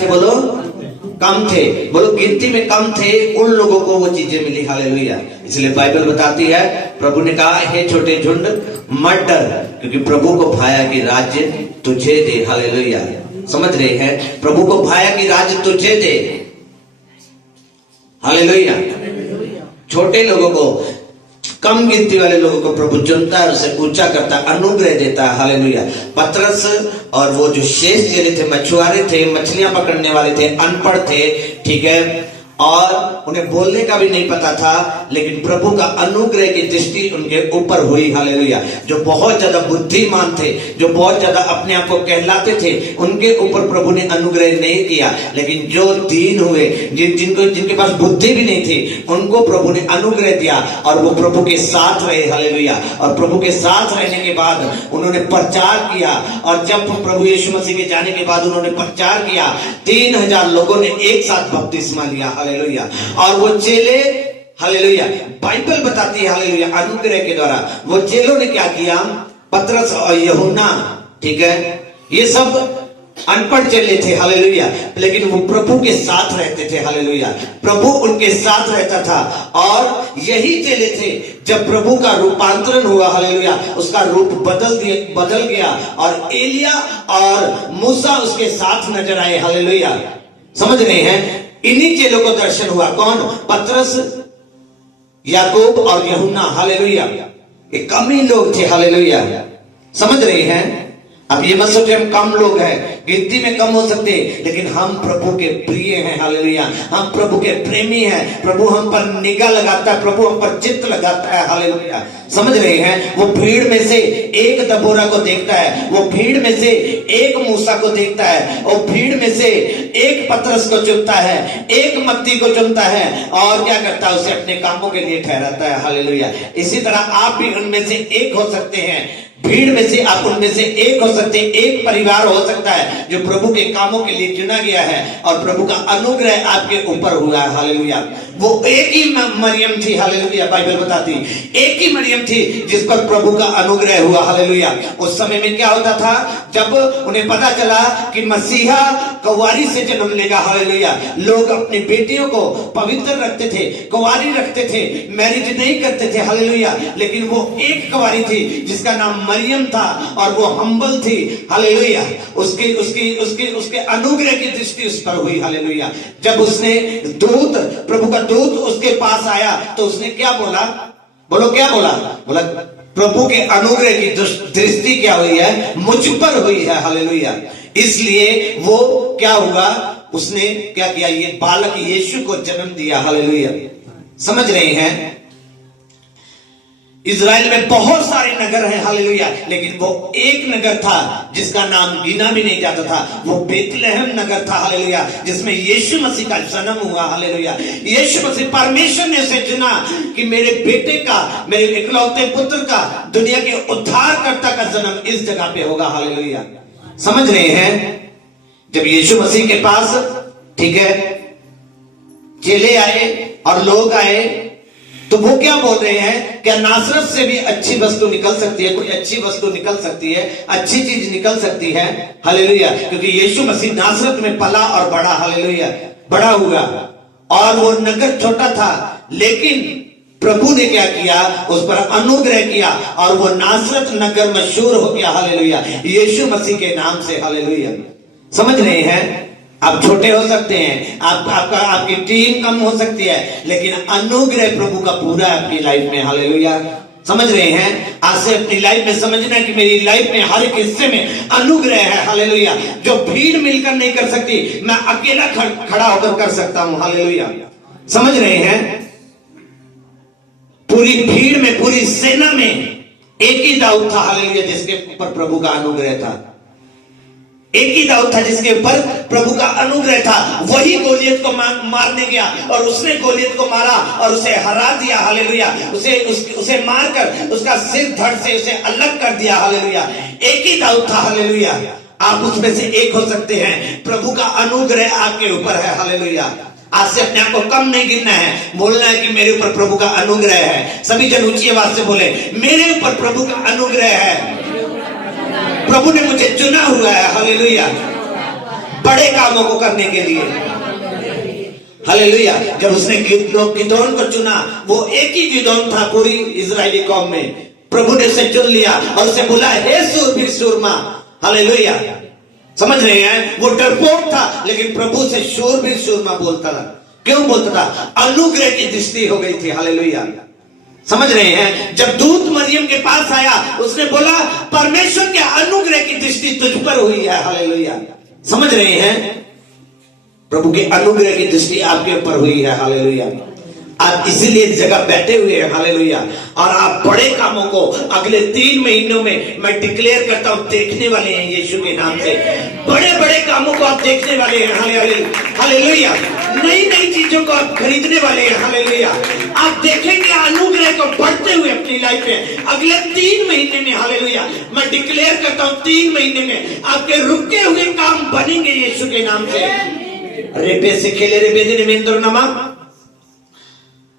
थे बोलो, कम थे, बोलो गिनती में कम थे, उन लोगों को वो चीजें मिली। हालेलुया। इसलिए बाइबल बताती है, प्रभु ने कहा, हे छोटे झुंड मत डर, क्योंकि प्रभु को भाया कि राज्य तुझे दे। हालेलुया। समझ रहे हैं? प्रभु को भाया कि राज्य तुझे दे। हालेलुया। छोटे लोगों को, कम गिनती वाले लोगों को प्रभु चुनता है, उसे ऊंचा करता है, अनुग्रह देता है। हालेलुया। पतरस और वो जो शेष चेले थे, मछुआरे थे, मछलियां पकड़ने वाले थे, अनपढ़ थे, ठीक है, और उन्हें बोलने का भी नहीं पता था, लेकिन प्रभु का अनुग्रह की दृष्टि उनके ऊपर हुई। हालेलुया। जो बहुत ज्यादा बुद्धिमान थे, जो बहुत ज्यादा अपने आप को कहलाते थे, उनके ऊपर प्रभु ने अनुग्रह नहीं किया, लेकिन जो दीन हुए, जिनके पास बुद्धि भी नहीं थी, उनको प्रभु ने अनुग्रह दिया और वो प्रभु के साथ रहे। हालेलुया। और प्रभु के साथ रहने के बाद उन्होंने प्रचार किया, और जब प्रभु यीशु मसीह के जाने के बाद उन्होंने प्रचार किया, 3000 लोगों ने एक साथ बपतिस्मा लिया। हालेलुया। और वो चेले, हालेलुया, बाइबल बताती है, हालेलुया, अनुग्रह के द्वारा वो चेलों ने क्या किया, पतरस और यूहन्ना, ठीक है, ये सब अनपढ़ चेले थे। हालेलुया। लेकिन वो प्रभु के साथ रहते थे। हालेलुया। प्रभु उनके साथ रहता था, और यही चेले थे जब प्रभु का रूपांतरण हुआ। हालेलुया। उसका रूप बदल गया, और एलिया और मूसा उसके साथ नजर आए। हालेलुया। समझ रहे हैं? इन्हीं चेलों को दर्शन हुआ। कौन? पतरस, याकूब और यूहन्ना। हालेलुया। ये कम ही लोग थे। हालेलुया। समझ रहे हैं? अब ये मत सोचिए हम कम लोग हैं, गिनती में कम हो सकते हैं, लेकिन हम प्रभु के प्रिय हैं। हालेलुया। हम प्रभु के प्रेमी हैं। प्रभु हम पर निगाह लगाता है, प्रभु हम पर चित्त लगाता है। हालेलुया। समझ रहे हैं? वो भीड़ में से एक दबोरा को देखता है, वो भीड़ में से एक मूसा को देखता है, वो भीड़ में से एक पतरस को चुनता है, एक मत्ती को चुनता है, और क्या करता है, उसे अपने कामों के लिए ठहराता है। हालेलुया। इसी तरह आप भी उनमें से एक हो सकते हैं, भीड़ में से आप उनमें से एक हो सकते हैं, एक परिवार हो सकता है जो प्रभु के कामों के लिए चुना गया है, और प्रभु का अनुग्रह आपके ऊपर हुआ है। हालेलुया। वो एक ही मरियम थी। हालेलुया। बाइबल बताती, एक ही मरियम थी जिस पर प्रभु का अनुग्रह हुआ। हालेलुया। उस समय में क्या होता था, जब उन्हें पता चला कि मसीहा कुंवारी से जन्म लेगा। हालेलुया। लोग अपनी बेटियों को पवित्र रखते थे, कुंवारी रखते थे, मैरिज नहीं करते थे। हालेलुया। लेकिन वो एक कुंवारी थी जिसका नाम मरियम था, और वो हम्बल थी। हालेलुया। उसके उसके उसके उसके अनुग्रह की दृष्टि उस पर हुई। हालेलुया। जब उसने दूत, प्रभु का दूत उसके पास आया, तो उसने क्या बोला? बोलो क्या बोला? बोला प्रभु के अनुग्रह की दृष्टि क्या हुई है? मुझ पर हुई है। हालेलुया। इसलिए वो क्या हुआ, उसने क्या किया, ये बालक यीशु को जन्म दिया। हालेलुया। समझ रहे हैं? इज़राइल में बहुत सारे नगर हैं। हालेलुया। लेकिन वो एक नगर था जिसका नाम गिना भी नहीं जाता था, वो बेतलेहम नगर था। हालेलुया। जिसमें यीशु मसीह का जन्म हुआ। हालेलुया। यीशु मसीह, परमेश्वर ने उसे चुना कि मेरे बेटे का, मेरे इकलौते पुत्र का, दुनिया के उद्धारकर्ता का जन्म इस जगह पे होगा। हालेलुया। समझ रहे हैं? जब यीशु मसीह के पास, ठीक है, चेले आए और लोग आए, तो वो क्या बोल रहे हैं, क्या नासरत से भी अच्छी वस्तु निकल सकती है? कोई अच्छी वस्तु निकल सकती है, अच्छी चीज निकल सकती है। हालेलुया। क्योंकि यीशु मसीह नासरत में पला और बड़ा, हालेलुया, बड़ा हुआ, और वो नगर छोटा था, लेकिन प्रभु ने क्या किया, उस पर अनुग्रह किया, और वो नासरत नगर मशहूर हो गया। हालेलुया। यीशु मसीह के नाम से। हालेलुया। समझ रहे हैं? आप छोटे हो सकते हैं, आपकी टीम कम हो सकती है, लेकिन अनुग्रह प्रभु का पूरा है आपकी लाइफ में। हालेलुया। समझ रहे हैं? आज से अपनी लाइफ में समझना कि मेरी लाइफ में हर एक हिस्से में अनुग्रह है। हालेलुया। जो भीड़ मिलकर नहीं कर सकती, मैं अकेला खड़ा होकर कर सकता हूं। हालेलुया। समझ रहे हैं? पूरी भीड़ में, पूरी सेना में एक ही दाऊद था। हालेलुया। जिसके ऊपर प्रभु का अनुग्रह था। एक ही दाऊद था जिसके ऊपर प्रभु का अनुग्रह था। वही गोलियत को मारने गया, और उसने गोलियत को मारा और उसे हरा दिया। हालेलुया। उसे मारकर उसका सिर धड़ से उसे अलग कर दिया। हालेलुया। एक ही दाऊद था। हालेलुया। आप उसमें से एक हो सकते हैं। प्रभु का अनुग्रह आपके ऊपर है। हालेलुया। आज से अपने आप को कम नहीं गिनना है, बोलना है कि मेरे ऊपर प्रभु का अनुग्रह है। सभी जन ऊंची आवाज से बोले, मेरे ऊपर प्रभु का अनुग्रह है, प्रभु ने मुझे चुना हुआ है। हालेलुया। बड़े कामों को करने के लिए। हालेलुया। जब उसने गिदोन को चुना, वो एक ही गिदोन था पूरी इजरायली कौम में। प्रभु ने उसे चुन लिया और उसे बोला, हे सूरवीर सूरमा। हालेलुया। समझ रहे हैं? वो डरपोक था, लेकिन प्रभु से शूरवीर सूरमा बोलता था। क्यों बोलता था? अनुग्रह की दृष्टि हो गई थी। हालेलुया। समझ रहे हैं? जब दूत मरियम के पास आया, उसने बोला, परमेश्वर के अनुग्रह की दृष्टि तुझ पर हुई है। हालेलुया। समझ रहे हैं? प्रभु के अनुग्रह की दृष्टि आपके ऊपर हुई है। हालेलुया। आप इसीलिए इस जगह बैठे हुए हैं। हालेलुया। और आप बड़े कामों को अगले 3 महीनों में मैं डिक्लेयर करता हूं देखने वाले हैं यीशु के नाम से। बड़े बड़े कामों को आप देखने वाले हैं। हालेलुया। नई नई चीजों को आप खरीदने वाले हैं। हालेलुया। आप देखेंगे अनुग्रह को बढ़ते हुए अपनी लाइफ में अगले 3 महीने में। हालेलुया। मैं डिक्लेयर करता हूं 3 महीने में आपके रुके हुए काम बनेंगे यीशु के नाम से। रेपे से खेले रेपे दिन में इंद्र नमा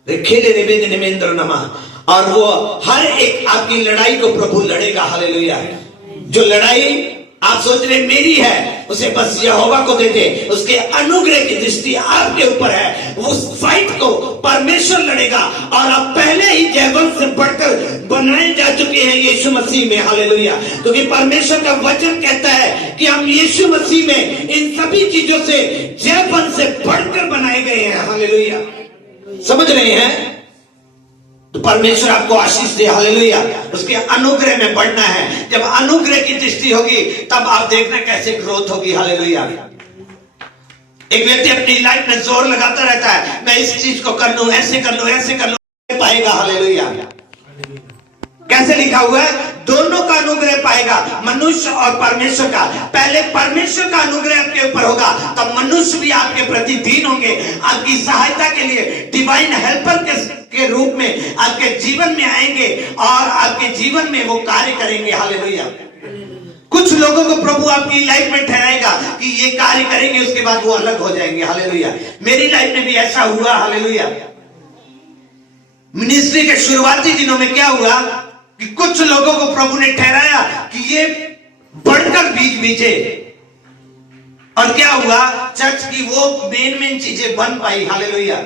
खेले रेबे दिन में इंद्र नमा। और वो हर एक आपकी लड़ाई को प्रभु लड़ेगा। हालेलुया। जो लड़ाई आप सोच रहे मेरी है, उसे बस यहोवा को दे दे। उसके अनुग्रह की दृष्टि आपके ऊपर है। वो फाइट को परमेश्वर लड़ेगा और आप पहले ही जयवंत से बढ़कर बनाए जा चुके हैं यीशु मसीह में। हालेलुया। क्योंकि परमेश्वर का वचन कहता है कि हम यीशु मसीह में इन सभी चीजों से जयवंत से बढ़कर बनाए गए हैं। हालेलुया। समझ रहे हैं? तो परमेश्वर आपको आशीष दे। हालेलुया। उसके अनुग्रह में बढ़ना है। जब अनुग्रह की दृष्टि होगी, तब आप देखना कैसे ग्रोथ होगी। हालेलुया। एक व्यक्ति अपनी लाइफ में जोर लगाता रहता है, मैं इस चीज को कर लूं, ऐसे कर लूं, ऐसे कर लूं, पाएगा। हालेलुया। कैसे लिखा हुआ है? दोनों का अनुग्रह पाएगा, मनुष्य और परमेश्वर का। पहले परमेश्वर का अनुग्रह आपके ऊपर होगा, तब मनुष्य भी आपके प्रति दीन होंगे, आपकी सहायता के लिए डिवाइन हेल्पर के रूप में आपके जीवन में आएंगे और आपके जीवन में वो कार्य करेंगे। हालेलुया। कुछ लोगों को प्रभु आपकी लाइफ में ठहराएगा कि ये कार्य करेंगे, उसके बाद वो अलग हो जाएंगे। हालेलुया। मेरी लाइफ में भी ऐसा हुआ। हालेलुया। मिनिस्ट्री के शुरुआती दिनों में क्या हुआ कि कुछ लोगों को प्रभु ने ठहराया कि ये बढ़कर बीज बीजे, और क्या हुआ? चर्च की वो मेन चीजें बन पाई। हालेलुया।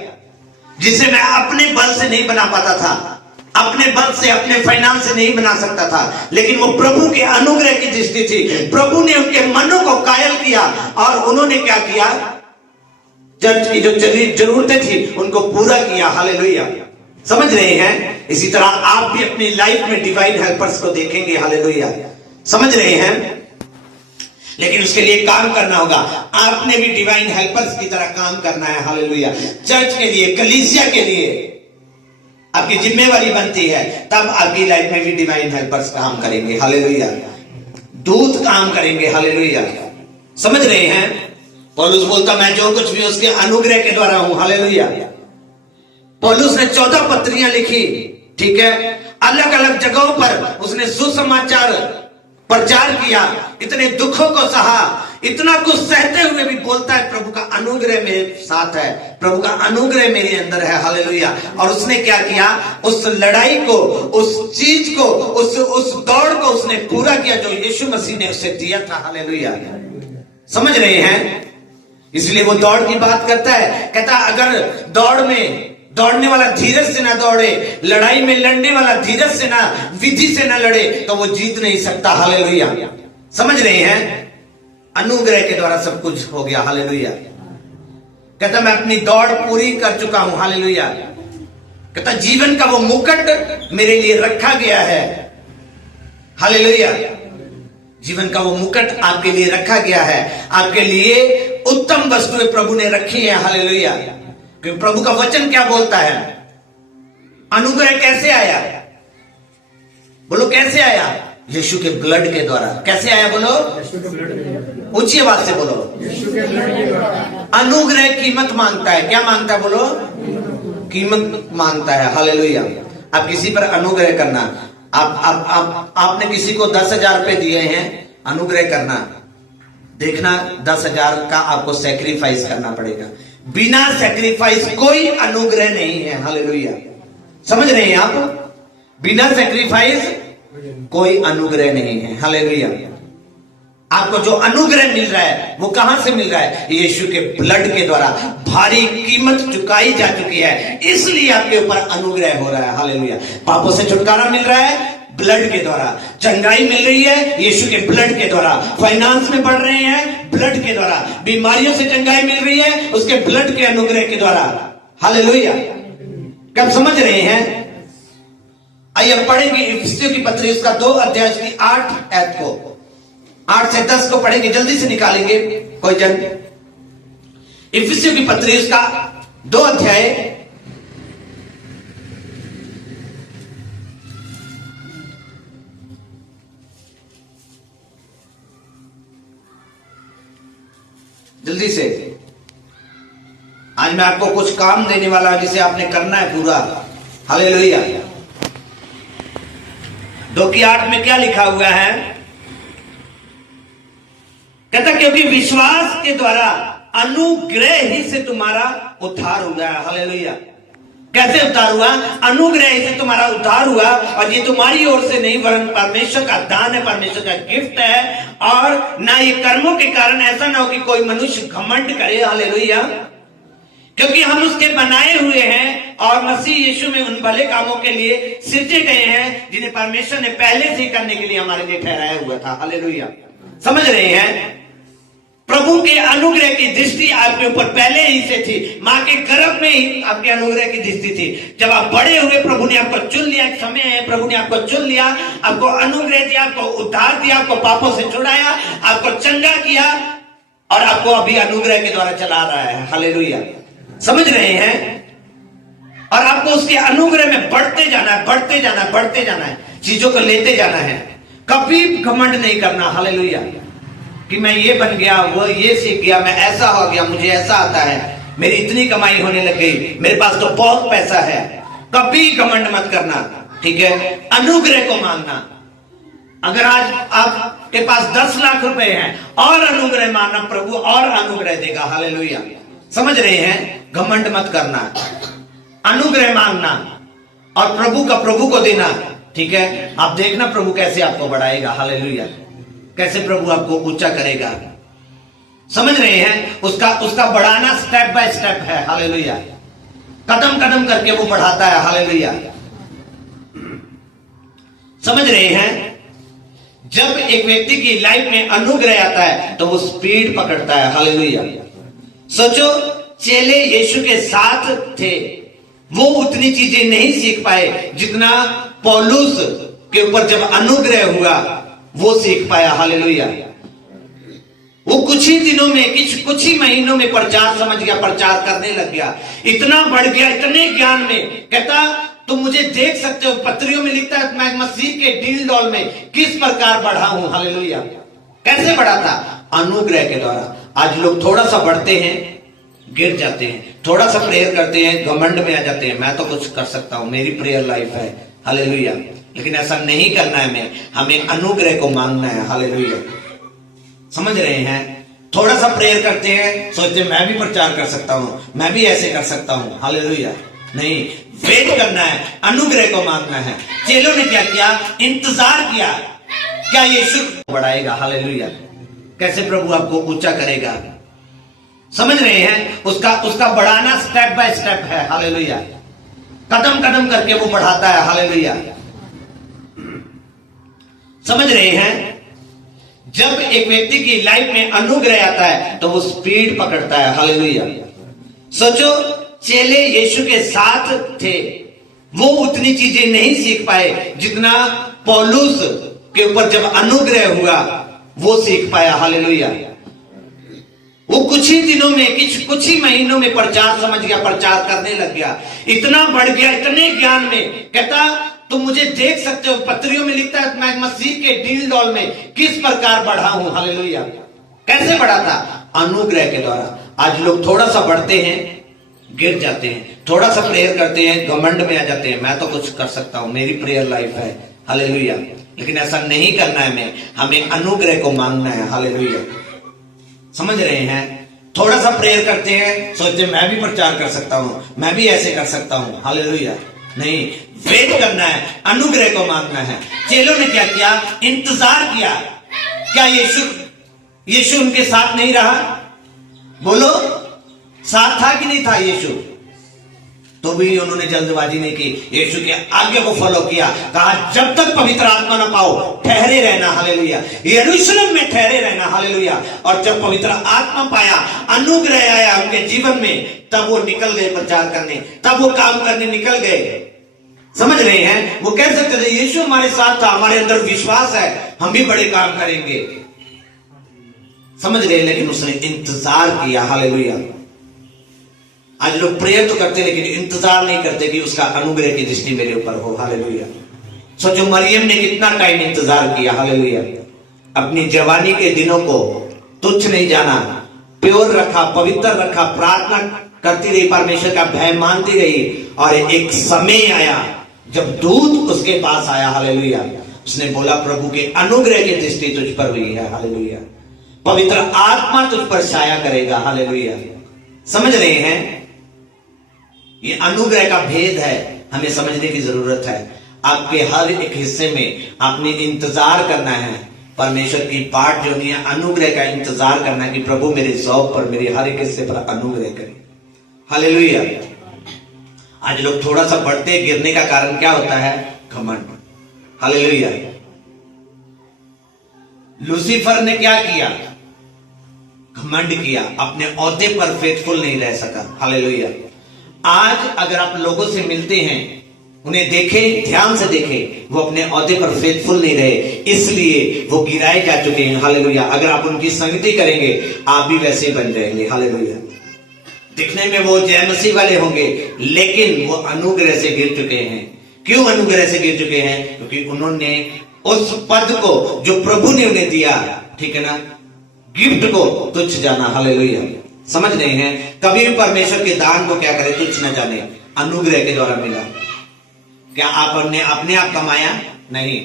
जिसे मैं अपने बल से नहीं बना पाता था, अपने बल से, अपने फाइनेंस से नहीं बना सकता था, लेकिन वो प्रभु के अनुग्रह की दृष्टि थी। प्रभु ने उनके मनों को कायल किया और उन्होंने क्या किया? चर्च की जो जरूरतें थी उनको पूरा किया। हालेलुया। समझ रहे हैं? इसी तरह आप भी अपनी लाइफ में डिवाइन हेल्पर्स को देखेंगे। हालेलुया। समझ रहे हैं? लेकिन उसके लिए काम करना होगा। आपने भी डिवाइन हेल्पर्स की तरह काम करना है। हालेलुया। चर्च के लिए, कलीसिया के लिए आपकी जिम्मेवारी बनती है, तब आपकी लाइफ में भी डिवाइन हेल्पर्स काम करेंगे। हालेलुया। दूत काम करेंगे। हालेलुया। समझ रहे हैं? पौलुस बोलता, मैं जो कुछ भी उसके अनुग्रह के द्वारा हूं। हालेलुया। पौलुस ने 14 पत्रियां लिखी, ठीक है, अलग अलग जगहों पर उसने सुसमाचार प्रचार किया, इतने दुखों को सहा, इतना कुछ सहते हुए भी बोलता है प्रभु का अनुग्रह मेरे साथ है, प्रभु का अनुग्रह मेरे अंदर है। हालेलुया। और उसने क्या किया? उस लड़ाई को, उस चीज को, उस दौड़ को उसने पूरा किया जो यीशु मसीह ने उसे दिया था। हालेलुया। समझ रहे हैं? इसलिए वो दौड़ की बात करता है, कहता अगर दौड़ में दौड़ने वाला धीरज से ना दौड़े, लड़ाई में लड़ने वाला धीरज से ना, विधि से ना लड़े, तो वो जीत नहीं सकता। हालेलुया। समझ रहे हैं? अनुग्रह के द्वारा सब कुछ हो गया। हालेलुया। कहता मैं अपनी दौड़ पूरी कर चुका हूं। हालेलुया। कहता जीवन का वो मुकुट मेरे लिए रखा गया है। हालेलुया। जीवन का वो मुकुट आपके लिए रखा गया है। आपके लिए उत्तम वस्तुएं प्रभु ने रखी है। हालेलुया। क्योंकि प्रभु का वचन क्या बोलता है? अनुग्रह कैसे आया? बोलो कैसे आया? यीशु के ब्लड के द्वारा। कैसे आया? बोलो ऊंची आवाज से बोलो। अनुग्रह कीमत मांगता है। क्या मांगता है? बोलो कीमत मांगता है। हालेलुया। आप किसी पर अनुग्रह करना, आपने किसी को 10,000 रुपए दिए हैं, अनुग्रह करना, देखना 10,000 का आपको सैक्रिफाइस करना पड़ेगा। बिना सैक्रिफाइस कोई अनुग्रह नहीं है। हालेलुया। समझ रहे हैं आप? बिना सैक्रिफाइस कोई अनुग्रह नहीं है। हालेलुया। आपको जो अनुग्रह मिल रहा है वो कहां से मिल रहा है? यीशु के ब्लड के द्वारा भारी कीमत चुकाई जा चुकी है, इसलिए आपके ऊपर अनुग्रह हो रहा है। हालेलुया। पापों से छुटकारा मिल रहा है ब्लड के द्वारा, चंगाई मिल रही है यीशु के ब्लड के द्वारा, फाइनेंस में बढ़ रहे हैं ब्लड के द्वारा, बीमारियों से चंगाई मिल रही है उसके ब्लड के अनुग्रह के द्वारा। हालेलुया। कब समझ रहे हैं? आइए पढ़ेंगे इफिसियों की पत्री उसका 2 अध्याय की 8 आयत को, 8 से 10 को पढ़ेंगे, जल्दी से निकालेंगे कोई जन। इफिसियों की पत्री उसका 2 अध्याय जल्दी से। आज मैं आपको कुछ काम देने वाला हूं जिसे आपने करना है पूरा। हालेलुया। 2 की 8 में क्या लिखा हुआ है? कहता क्योंकि विश्वास के द्वारा अनुग्रह ही से तुम्हारा उद्धार हुआ है। हालेलुया। कैसे उद्धार हुआ? अनुग्रह ही से तुम्हारा उद्धार हुआ, और ये तुम्हारी ओर से नहीं वरन परमेश्वर का दान है, परमेश्वर का गिफ्ट है, और ना ये कर्मों के कारण, ऐसा ना हो कि कोई मनुष्य घमंड करे। हालेलुया। क्योंकि हम उसके बनाए हुए हैं और मसीह यीशु में उन भले कामों के लिए सिरजे गए हैं जिन्हें परमेश्वर ने पहले से करने के लिए हमारे लिए ठहराया हुआ था। हालेलुया। समझ रहे हैं? प्रभु के अनुग्रह की दृष्टि आपके ऊपर पहले ही से थी, मां के गर्भ में ही आपके अनुग्रह की दृष्टि थी। जब आप बड़े हुए प्रभु ने आपको चुन लिया, एक समय है प्रभु ने आपको चुन लिया, आपको अनुग्रह दिया, आपको उद्धार दिया, आपको पापों से छुड़ाया, आपको चंगा किया, और आपको अभी अनुग्रह के द्वारा चला रहा है। हालेलुया। समझ रहे हैं? और आपको उसके अनुग्रह में बढ़ते जाना है, बढ़ते जाना है, बढ़ते जाना है, चीजों को लेते जाना है, कभी घमंड नहीं करना। हालेलुया। कि मैं ये बन गया, वो ये सीख गया, मैं ऐसा हो गया, मुझे ऐसा आता है, मेरी इतनी कमाई होने लग गई, मेरे पास तो बहुत पैसा है। कभी घमंड मत करना, ठीक है? अनुग्रह को मांगना। अगर आज आपके पास 10 लाख रुपए हैं, और अनुग्रह मांगना, प्रभु और अनुग्रह देगा। हालेलुया। समझ रहे हैं? घमंड मत करना, अनुग्रह मांगना और प्रभु को देना, ठीक है? आप देखना प्रभु कैसे आपको बढ़ाएगा। हालेलुया। कैसे प्रभु आपको ऊंचा करेगा। समझ रहे हैं? उसका बढ़ाना स्टेप बाय स्टेप है। हालेलुया। कदम कदम करके वो बढ़ाता है। हालेलुया। समझ रहे हैं? जब एक व्यक्ति की लाइफ में अनुग्रह आता है तो वो स्पीड पकड़ता है। हालेलुया। सोचो, चेले यीशु के साथ थे, वो उतनी चीजें नहीं सीख पाए जितना पौलुस के ऊपर जब अनुग्रह हुआ वो सीख पाया। हालेलुया। वो कुछ ही दिनों में, कुछ ही महीनों में प्रचार समझ गया, प्रचार करने लग गया, इतना बढ़ गया, इतने ज्ञान में। कहता तुम मुझे देख सकते हो, पत्रियों में लिखता है मैं मसीह के डील डॉल में किस प्रकार बढ़ा हूं। हालेलुया। कैसे बढ़ा था? अनुग्रह के द्वारा। आज लोग थोड़ा सा बढ़ते हैं, गिर जाते हैं, थोड़ा सा प्रेयर करते हैं, घमंड में आ जाते हैं, मैं तो कुछ कर सकता हूं, मेरी प्रेयर लाइफ है। हालेलुया। लेकिन ऐसा नहीं करना है, हमें अनुग्रह को मांगना है। हालेलुया। समझ रहे हैं? थोड़ा सा प्रेयर करते हैं, सोचते हैं मैं भी प्रचार कर सकता हूं, मैं भी ऐसे कर सकता हूं। हालेलुया। नहीं, वेट करना है, अनुग्रह को मांगना है। चेलों ने क्या किया? इंतजार किया, क्या यीशु बढ़ाएगा। हालेलुया। कैसे प्रभु आपको ऊंचा करेगा। समझ रहे हैं? उसका बढ़ाना स्टेप बाय स्टेप है। हालेलुया। कदम कदम करके वो बढ़ाता है। हालेलुया। समझ रहे हैं? जब एक व्यक्ति की लाइफ में अनुग्रह आता है तो वो स्पीड पकड़ता है। हालेलुया। सोचो, चेले यीशु के साथ थे, वो उतनी चीजें नहीं सीख पाए जितना पौलुस के ऊपर जब अनुग्रह हुआ वो सीख पाया। हालेलुया। वो कुछ ही दिनों में, कुछ ही महीनों में प्रचार समझ गया, प्रचार करने लग गया, इतना बढ़ गया, इतने ज्ञान में। कहता तुम मुझे देख सकते हो, पत्रियों में लिखता है मैं मसीह के डील डॉल में किस प्रकार बढ़ा हूं। हालेलुया। कैसे बढ़ा था? अनुग्रह के द्वारा। आज लोग थोड़ा सा बढ़ते हैं, गिर जाते हैं, थोड़ा सा प्रेयर करते हैं, घमंड में आ जाते हैं, मैं तो कुछ कर सकता हूं, मेरी प्रेयर लाइफ है। हालेलुया। लेकिन ऐसा नहीं करना है, हमें अनुग्रह को मांगना है। हालेलुया। समझ रहे हैं? थोड़ा सा प्रेयर करते हैं, सोचते हैं मैं भी प्रचार कर सकता हूं, मैं भी ऐसे कर सकता हूं। हालेलुया। नहीं, वेट करना है, अनुग्रह को मांगना है। चेलों ने क्या किया? इंतजार किया, क्या यीशु यीशु उनके साथ नहीं रहा? बोलो, साथ था कि नहीं था यीशु? तो भी उन्होंने जल्दबाजी नहीं की, यीशु के आगे को फॉलो किया। कहा जब तक पवित्र आत्मा ना पाओ ठहरे रहना, हालेलुया, यरूशलेम में ठहरे रहना, हालेलुया। और जब पवित्र आत्मा पाया, अनुग्रह आया उनके जीवन में, तब वो निकल गए प्रचार करने, तब वो काम करने निकल गए। समझ रहे हैं? वो कह सकते थे यीशु हमारे साथ था, हमारे अंदर विश्वास है, हम भी बड़े काम करेंगे। समझ रहे? लेकिन उसने इंतजार किया, हालेलुया। आज लोग प्रेयर तो करते लेकिन इंतजार नहीं करते कि उसका अनुग्रह की दृष्टि मेरे ऊपर हो, हालेलुया। सोचो मरियम ने कितना टाइम इंतजार किया, हालेलुया। अपनी जवानी के दिनों को तुच्छ नहीं जाना, प्योर रखा, पवित्र रखा, प्रार्थना करती रही, परमेश्वर का भय मानती रही। और एक समय आया जब दूत उसके पास आया, हालेलुया। उसने बोला प्रभु के अनुग्रह की दृष्टि तुझ पर हुई है, हालेलुया। पवित्र आत्मा तुझ पर छाया करेगा, हालेलुया। समझ रहे हैं? ये अनुग्रह का भेद है, हमें समझने की जरूरत है। आपके हर एक हिस्से में आपने इंतजार करना है। परमेश्वर की पाठ जो नहीं है, अनुग्रह का इंतजार करना है कि प्रभु मेरे जॉब पर, मेरे हर एक हिस्से पर अनुग्रह करे, हालेलुया। आज लोग थोड़ा सा बढ़ते गिरने का कारण क्या होता है? घमंड, हालेलुया। लूसीफर ने क्या किया? घमंड किया, अपने ओहदे पर फेथफुल नहीं रह सका, हालेलुया। आज अगर आप लोगों से मिलते हैं, उन्हें देखें, ध्यान से देखें, वो अपने ओहदे पर फेथफुल नहीं रहे, इसलिए वो गिराए जा चुके हैं, हालेलुया। अगर आप उनकी संगति करेंगे, आप भी वैसे ही बन जाएंगे, हालेलुया। दिखने में वो जय मसीह वाले होंगे, लेकिन वो अनुग्रह से गिर चुके हैं। क्यों अनुग्रह से गिर चुके हैं? क्योंकि उन्होंने उस पद को जो प्रभु ने उन्हें दिया, ठीक है ना, गिफ्ट को तुच्छ जाना, हालेलुया। समझ रहे हैं? कभी भी परमेश्वर के दान को क्या करे? तुच्छ न जाने, अनुग्रह के द्वारा मिला। क्या आपने अपने आप कमाया? नहीं।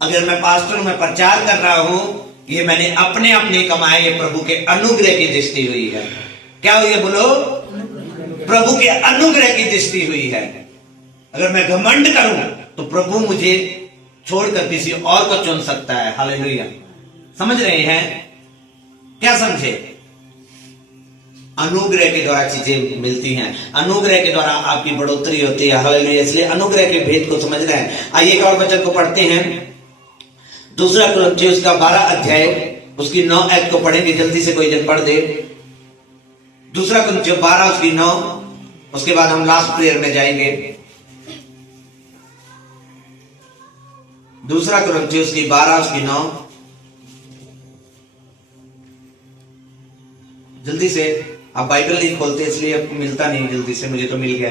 अगर मैं पास्टर, मैं प्रचार कर रहा हूं, ये मैंने अपने आप नहीं कमाया, ये प्रभु के अनुग्रह की दृष्टि हुई है। क्या हुई है? बोलो, प्रभु के अनुग्रह की दृष्टि हुई है। अगर मैं घमंड करूं तो प्रभु मुझे छोड़कर किसी और को चुन सकता है, हालेलुया। समझ रहे हैं? क्या समझे? अनुग्रह के द्वारा चीजें मिलती हैं, अनुग्रह के द्वारा आपकी बढ़ोतरी होती है, हालेलुया। इसलिए अनुग्रह के भेद को समझ रहे हैं। आइए एक और वचन को पढ़ते हैं, दूसरा कुरिन्थियों उसका 12 अध्याय उसकी 9 आयत को पढ़ेंगे। जल्दी से कोई जन पढ़ दे। दूसरा कुरिन्थियों 12 उसकी 9, उसके बाद हम लास्ट प्रेयर में जाएंगे। दूसरा कुरिन्थियों उसकी 12 उसकी 9, जल्दी से। आप बाइबल नहीं खोलते इसलिए आपको मिलता नहीं जल्दी से, मुझे तो मिल गया।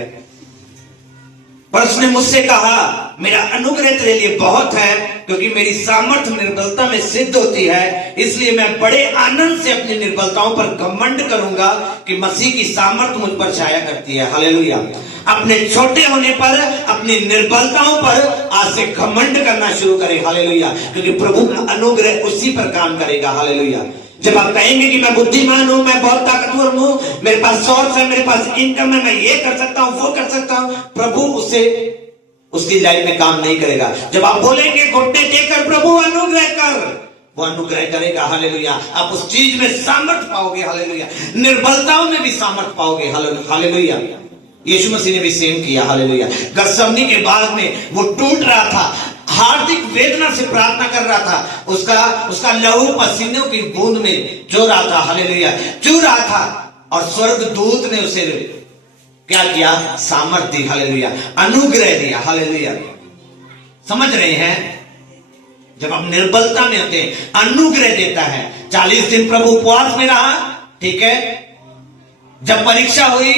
पर उसने मुझसे कहा मेरा अनुग्रह तेरे लिए बहुत है, क्योंकि मेरी सामर्थ निर्बलता में सिद्ध होती है। इसलिए मैं बड़े आनंद से अपनी निर्बलताओं पर घमंड करूंगा कि मसीह की सामर्थ मुझ पर छाया करती है, हालेलुया। अपने छोटे होने पर, अपनी निर्बलताओं पर आज से घमंड करना शुरू करें, हालेलुया। क्योंकि प्रभु का अनुग्रह उसी पर काम करेगा, हालेलुया। जब आप कहेंगे कि मैं बुद्धिमान हूं, मैं बहुत ताकतवर हूं, मेरे पास सोर्स है, मेरे पास इनकम है, मैं ये कर सकता हूं, वो कर सकता हूं, प्रभु उससे उसकी लाइफ में काम नहीं करेगा। जब आप बोलेंगे घुटने टेकर प्रभु अनुग्रह कर, वो अनुग्रह करेगा, हालेलुया। आप उस चीज में सामर्थ पाओगे, हालेलुया। निर्बलताओं में भी सामर्थ पाओगे, हालेलुया। यीशु मसीह ने भी सेम किया, हालेलुया। गतसमनी के बाग में वो टूट रहा था, हार्दिक वेदना से प्रार्थना कर रहा था, उसका लहू पसीनों की बूंद में चो रहा था, हालेलुया, चू रहा था। और स्वर्गदूत ने उसे क्या किया? सामर्थ दी, हालेलुया, अनुग्रह दिया, हालेलुया। समझ रहे हैं? जब आप निर्बलता में होते हैं, अनुग्रह देता है। 40 दिन प्रभु उपवास में रहा, ठीक है। जब परीक्षा हुई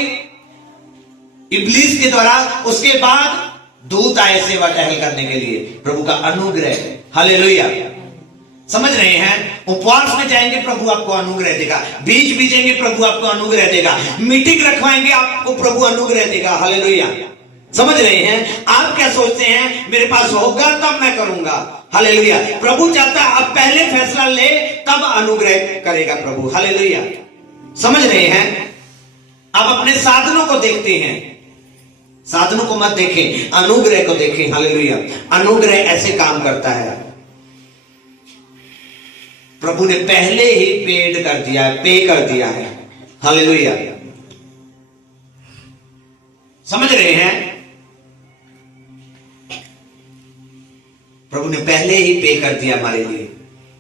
इब्लीस के द्वारा, उसके बाद दूत आए सेवा टहल करने के लिए, प्रभु का अनुग्रह, हालेलुया। समझ रहे हैं? उपवास में जाएंगे, प्रभु आपको अनुग्रह देगा। बीज बीजेंगे, प्रभु आपको अनुग्रह देगा। मीटिंग रखवाएंगे, आपको प्रभु अनुग्रह देगा, हालेलुया। समझ रहे हैं? आप क्या सोचते हैं? मेरे पास होगा तब मैं करूंगा, हालेलुया। प्रभु चाहता है आप पहले फैसला ले, तब अनुग्रह करेगा प्रभु, हालेलुया। समझ रहे हैं? आप अपने साधनों को देखते हैं, साधनों को मत देखें, अनुग्रह को देखें, हालेलुया। अनुग्रह ऐसे काम करता है। प्रभु ने पहले ही पेड कर दिया है, पे कर दिया है। हालेलुया। समझ रहे हैं? प्रभु ने पहले ही पे कर दिया हमारे लिए।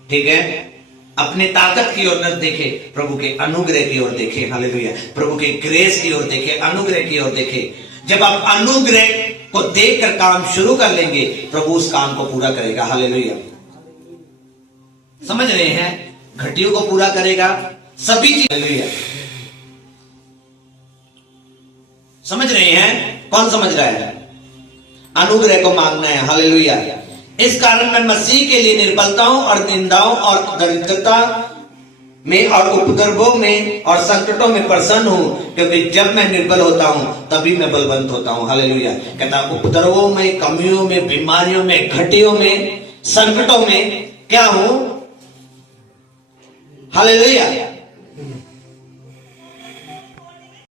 ठीक है, अपने ताकत की ओर न देखे, प्रभु के अनुग्रह की ओर देखे। हालेलुया। प्रभु के ग्रेस की ओर देखे, अनुग्रह की ओर देखे। जब आप अनुग्रह को देखकर काम शुरू कर लेंगे, प्रभु उस काम को पूरा करेगा। हालेलुया। समझ रहे हैं? घटियों को पूरा करेगा, सभी चीज। हालेलुया। समझ रहे हैं? कौन समझ रहा है? अनुग्रह को मांगना है। हालेलुया। इस कारण मैं मसीह के लिए निर्बलताओं और निंदाओं और दरिद्रता में और उपद्रवों में और संकटों में प्रसन्न हूं, क्योंकि जब मैं निर्बल होता हूं तभी मैं बलवंत होता हूं। हालेलुया। कहता उपद्रवों में, कमियों में, बीमारियों में, घटियों में, संकटों में क्या हूं? हालेलुया।